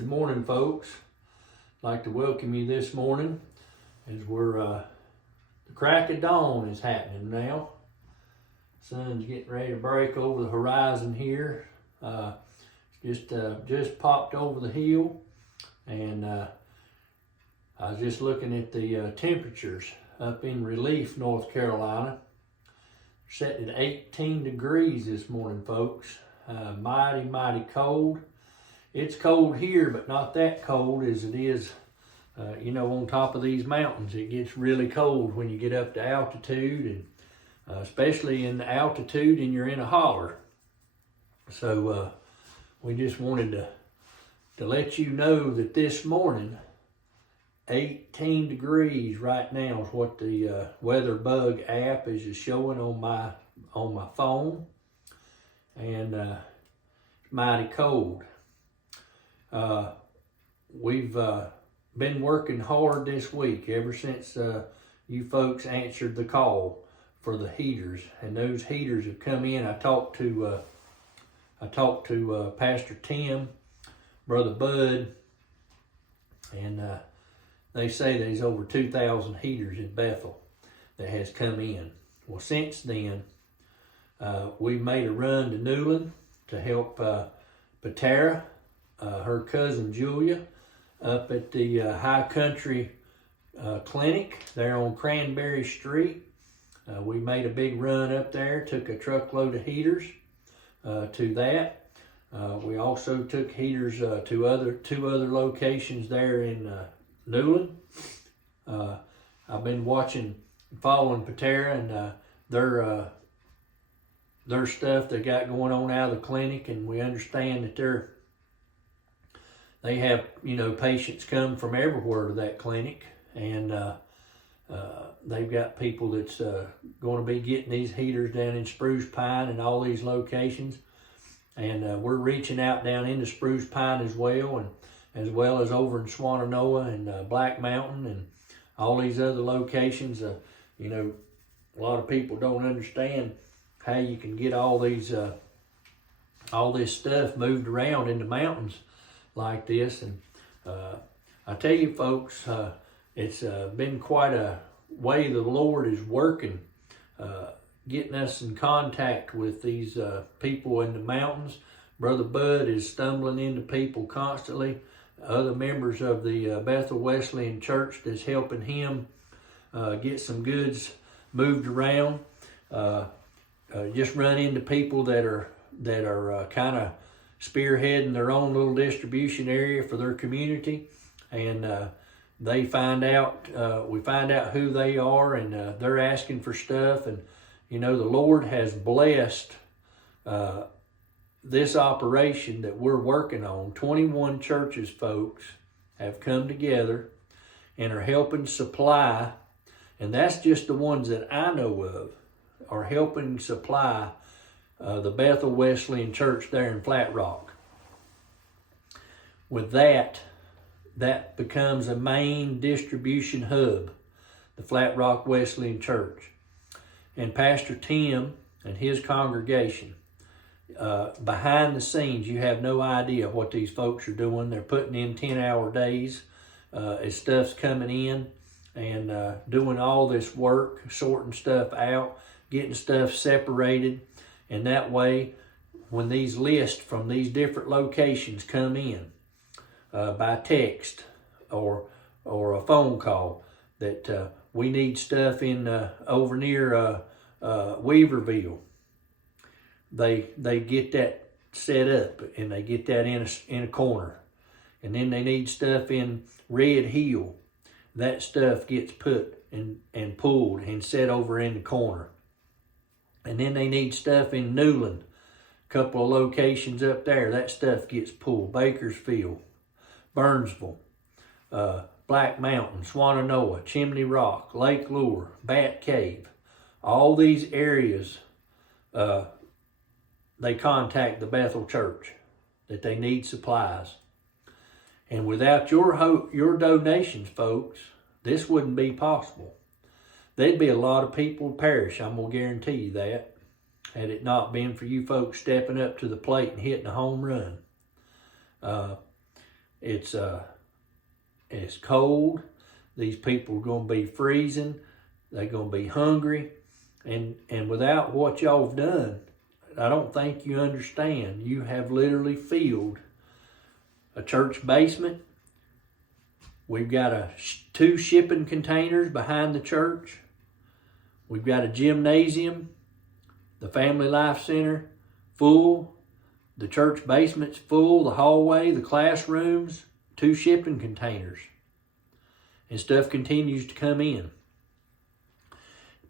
Good morning, folks. I'd like to welcome you this morning as the crack of dawn is happening now. Sun's getting ready to break over the horizon here. Just popped over the hill, and I was just looking at the temperatures up in Relief, North Carolina. Setting at 18 degrees this morning, folks. Mighty cold. It's cold here, but not that cold as it is, on top of these mountains. It gets really cold when you get up to altitude, and especially in the altitude and you're in a holler. So we just wanted to let you know that this morning, 18 degrees right now is what the weather bug app is showing on my phone, and it's mighty cold. We've been working hard this week ever since you folks answered the call for the heaters, and those heaters have come in. I talked to Pastor Tim, Brother Bud, and they say there's over 2,000 heaters in Bethel that has come in. Well, since then, we made a run to Newland to help Patara, her cousin Julia, up at the High Country Clinic there on Cranberry Street. We made a big run up there, took a truckload of heaters to that. We also took heaters to two other locations there in Newland. I've been following Patara and their stuff they got going on out of the clinic, and we understand that they have patients come from everywhere to that clinic, and they've got people that's going to be getting these heaters down in Spruce Pine and all these locations, and we're reaching out down into Spruce Pine as well, and as well as over in Swannanoa and Black Mountain and all these other locations. A lot of people don't understand how you can get all this stuff moved around in the mountains like this. And I tell you, folks, it's been quite a way the Lord is working, getting us in contact with these people in the mountains. Brother Bud is stumbling into people constantly. Other members of the Bethel Wesleyan church that's helping him get some goods moved around. Just run into people that are kind of spearheading their own little distribution area for their community, and we find out who they are, and they're asking for stuff. And the Lord has blessed this operation that we're working on. 21 churches, folks, have come together and are helping supply, and that's just the ones that I know of, are helping supply the Bethel Wesleyan Church there in Flat Rock. With that becomes a main distribution hub, the Flat Rock Wesleyan Church. And Pastor Tim and his congregation, behind the scenes, you have no idea what these folks are doing. They're putting in 10-hour days as stuff's coming in, and doing all this work, sorting stuff out, getting stuff separated. And that way, when these lists from these different locations come in by text or a phone call that we need stuff in over near Weaverville, they get that set up, and they get that in a corner. And then they need stuff in Red Hill. That stuff gets put and pulled and set over in the corner. And then they need stuff in Newland, a couple of locations up there. That stuff gets pulled. Bakersfield, Burnsville, Black Mountain, Swannanoa, Chimney Rock, Lake Lure, Bat Cave. All these areas, they contact the Bethel Church that they need supplies. And without your donations, folks, this wouldn't be possible. There'd be a lot of people perish, I'm going to guarantee you that, had it not been for you folks stepping up to the plate and hitting a home run. It's cold. These people are going to be freezing. They're going to be hungry. And without what y'all have done, I don't think you understand. You have literally filled a church basement. We've got 2 shipping containers behind the church. We've got a gymnasium, the Family Life Center full, the church basement's full, the hallway, the classrooms, 2 shipping containers. And stuff continues to come in.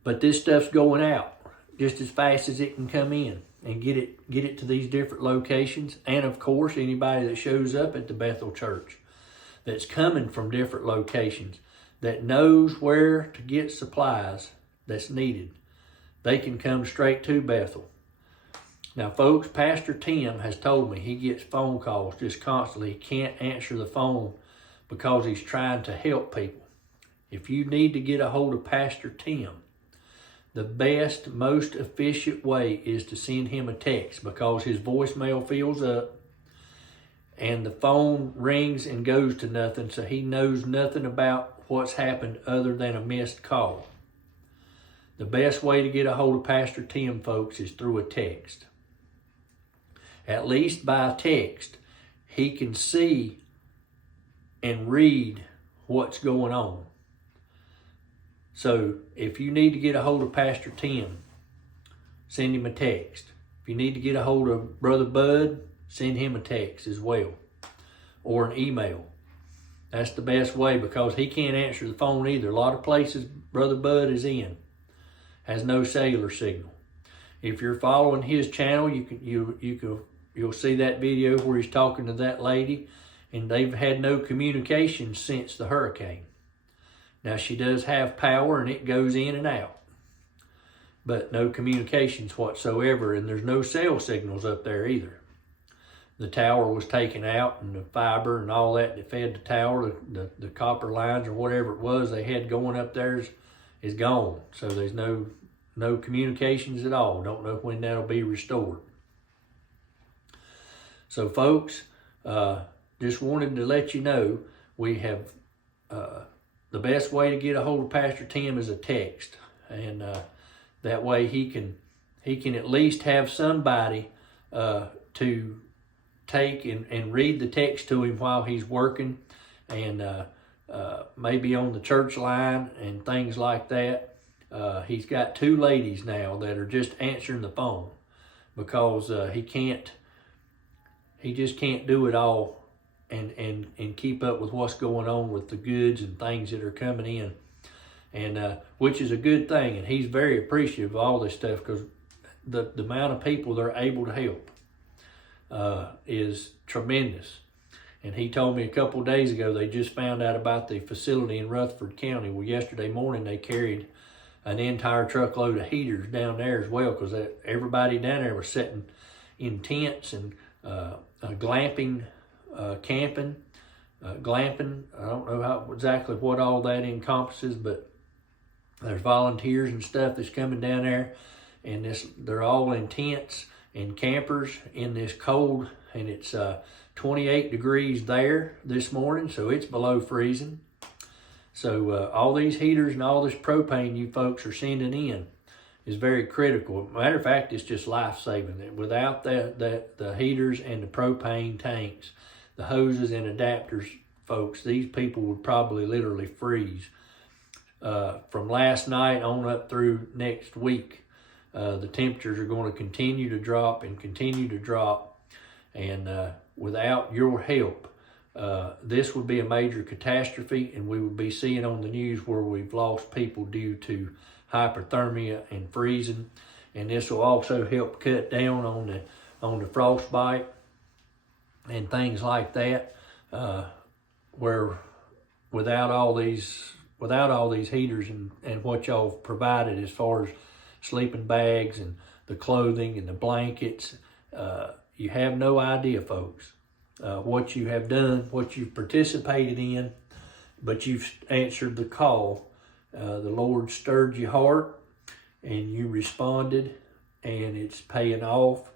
But this stuff's going out just as fast as it can come in and get it to these different locations. And of course, anybody that shows up at the Bethel Church that's coming from different locations that knows where to get supplies that's needed, they can come straight to Bethel. Now, folks, Pastor Tim has told me he gets phone calls just constantly. He can't answer the phone because he's trying to help people. If you need to get a hold of Pastor Tim, the best, most efficient way is to send him a text, because his voicemail fills up and the phone rings and goes to nothing, so he knows nothing about what's happened other than a missed call. The best way to get a hold of Pastor Tim, folks, is through a text. At least by text, he can see and read what's going on. So if you need to get a hold of Pastor Tim, send him a text. If you need to get a hold of Brother Bud, send him a text as well, or an email. That's the best way, because he can't answer the phone either. A lot of places Brother Bud is in has no cellular signal. If you're following his channel, you'll see that video where he's talking to that lady, and they've had no communication since the hurricane. Now, she does have power and it goes in and out, but no communications whatsoever, and there's no cell signals up there either. The tower was taken out, and the fiber and all that fed the tower, the copper lines or whatever it was they had going up there is gone. So there's no communications at all. Don't know when that'll be restored. So folks, just wanted to let you know we have the best way to get a hold of Pastor Tim is a text, and that way he can at least have somebody to take and read the text to him while he's working, and maybe on the church line and things like that. He's got 2 ladies now that are just answering the phone, because he just can't do it all and keep up with what's going on with the goods and things that are coming in, and which is a good thing. And he's very appreciative of all this stuff, because the amount of people they're able to help is tremendous. And he told me a couple of days ago they just found out about the facility in Rutherford County. Well, yesterday morning they carried an entire truckload of heaters down there as well, because everybody down there was sitting in tents and glamping, camping, glamping. I don't know exactly what all that encompasses, but there's volunteers and stuff that's coming down there, and they're all in tents and campers in this cold, and it's 28 degrees there this morning, so it's below freezing. So all these heaters and all this propane you folks are sending in is very critical. Matter of fact, it's just life-saving. Without the heaters and the propane tanks, the hoses and adapters, folks, these people would probably literally freeze. From last night on up through next week, the temperatures are going to continue to drop and continue to drop. And without your help, this would be a major catastrophe, and we would be seeing on the news where we've lost people due to hypothermia and freezing. And this will also help cut down on the frostbite and things like that, where without all these heaters and what y'all provided as far as sleeping bags and the clothing and the blankets, you have no idea, folks, what you have done, what you've participated in, but you've answered the call. The Lord stirred your heart and you responded, and it's paying off.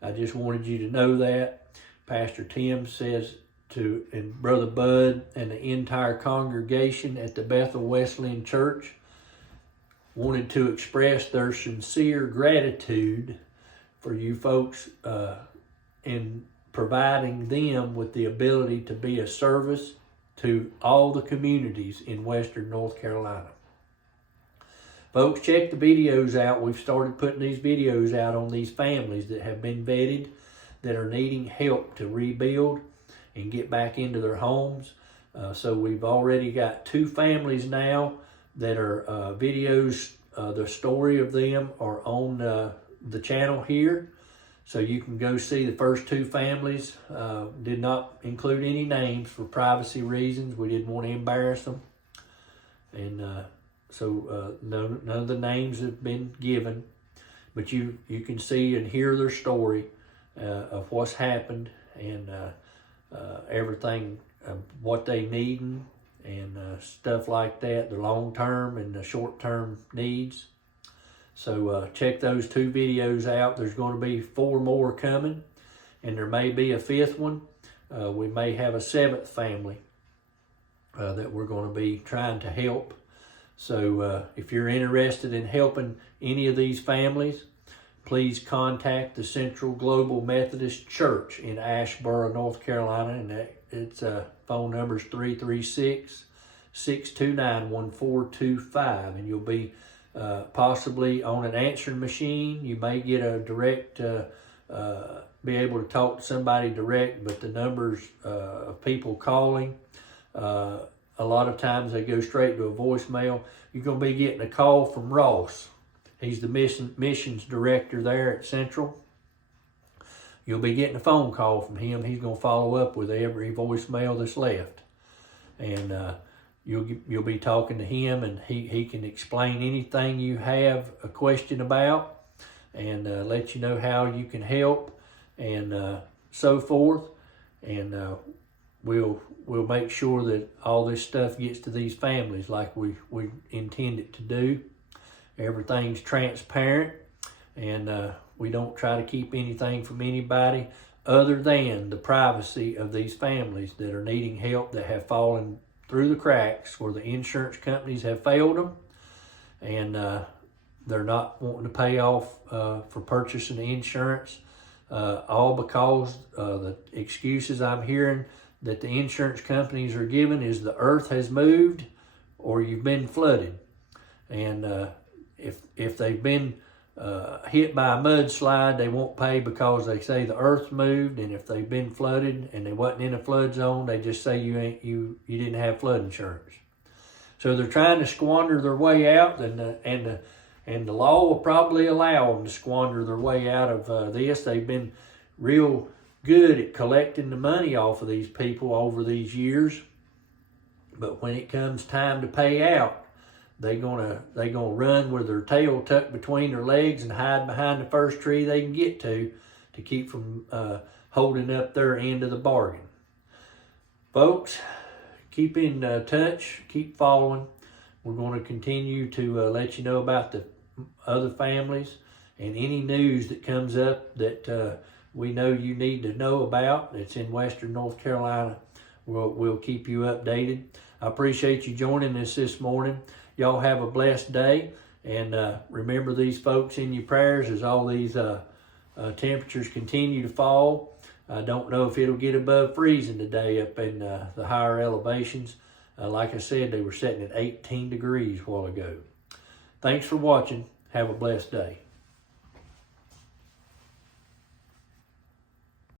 I just wanted you to know that. Pastor Tim says and Brother Bud and the entire congregation at the Bethel Wesleyan Church wanted to express their sincere gratitude for you folks in providing them with the ability to be a service to all the communities in Western North Carolina. Folks, check the videos out. We've started putting these videos out on these families that have been vetted, that are needing help to rebuild and get back into their homes. So we've already got 2 families now that are videos. The story of them are on the channel here. So you can go see the first 2 families. Did not include any names for privacy reasons. We didn't want to embarrass them. And none of the names have been given. But you can see and hear their story of what's happened and everything, what they need and stuff like that, the long-term and the short-term needs. So check those 2 videos out. There's going to be 4 more coming, and there may be a 5th one. We may have a 7th family that we're going to be trying to help. So if you're interested in helping any of these families, please contact the Central Global Methodist Church in Asheboro, North Carolina, and its phone number is 336-629-1425, and you'll be possibly on an answering machine. You may get a direct, be able to talk to somebody direct, but the numbers of people calling, a lot of times they go straight to a voicemail. You're going to be getting a call from Ross. He's the missions director there at Central. You'll be getting a phone call from him. He's going to follow up with every voicemail that's left. And you'll be talking to him, and he can explain anything you have a question about and let you know how you can help and so forth. And we'll make sure that all this stuff gets to these families like we intend it to do. Everything's transparent, and we don't try to keep anything from anybody other than the privacy of these families that are needing help, that have fallen through the cracks where the insurance companies have failed them, and they're not wanting to pay off for purchasing the insurance, all because the excuses I'm hearing that the insurance companies are giving is the earth has moved or you've been flooded. And if they've been hit by a mudslide, they won't pay because they say the earth moved. And if they've been flooded and they wasn't in a flood zone, they just say you didn't have flood insurance. So they're trying to squander their way out, and the law will probably allow them to squander their way out of this. They've been real good at collecting the money off of these people over these years, but when it comes time to pay out, they gonna run with their tail tucked between their legs and hide behind the first tree they can get to keep from holding up their end of the bargain. Folks, keep in touch, keep following. We're going to continue to let you know about the other families and any news that comes up that we know you need to know about. It's in Western North Carolina. We'll keep you updated. I appreciate you joining us this morning. Y'all have a blessed day, and remember these folks in your prayers as all these temperatures continue to fall. I don't know if it'll get above freezing today up in the higher elevations. Like I said, they were sitting at 18 degrees a while ago. Thanks for watching. Have a blessed day.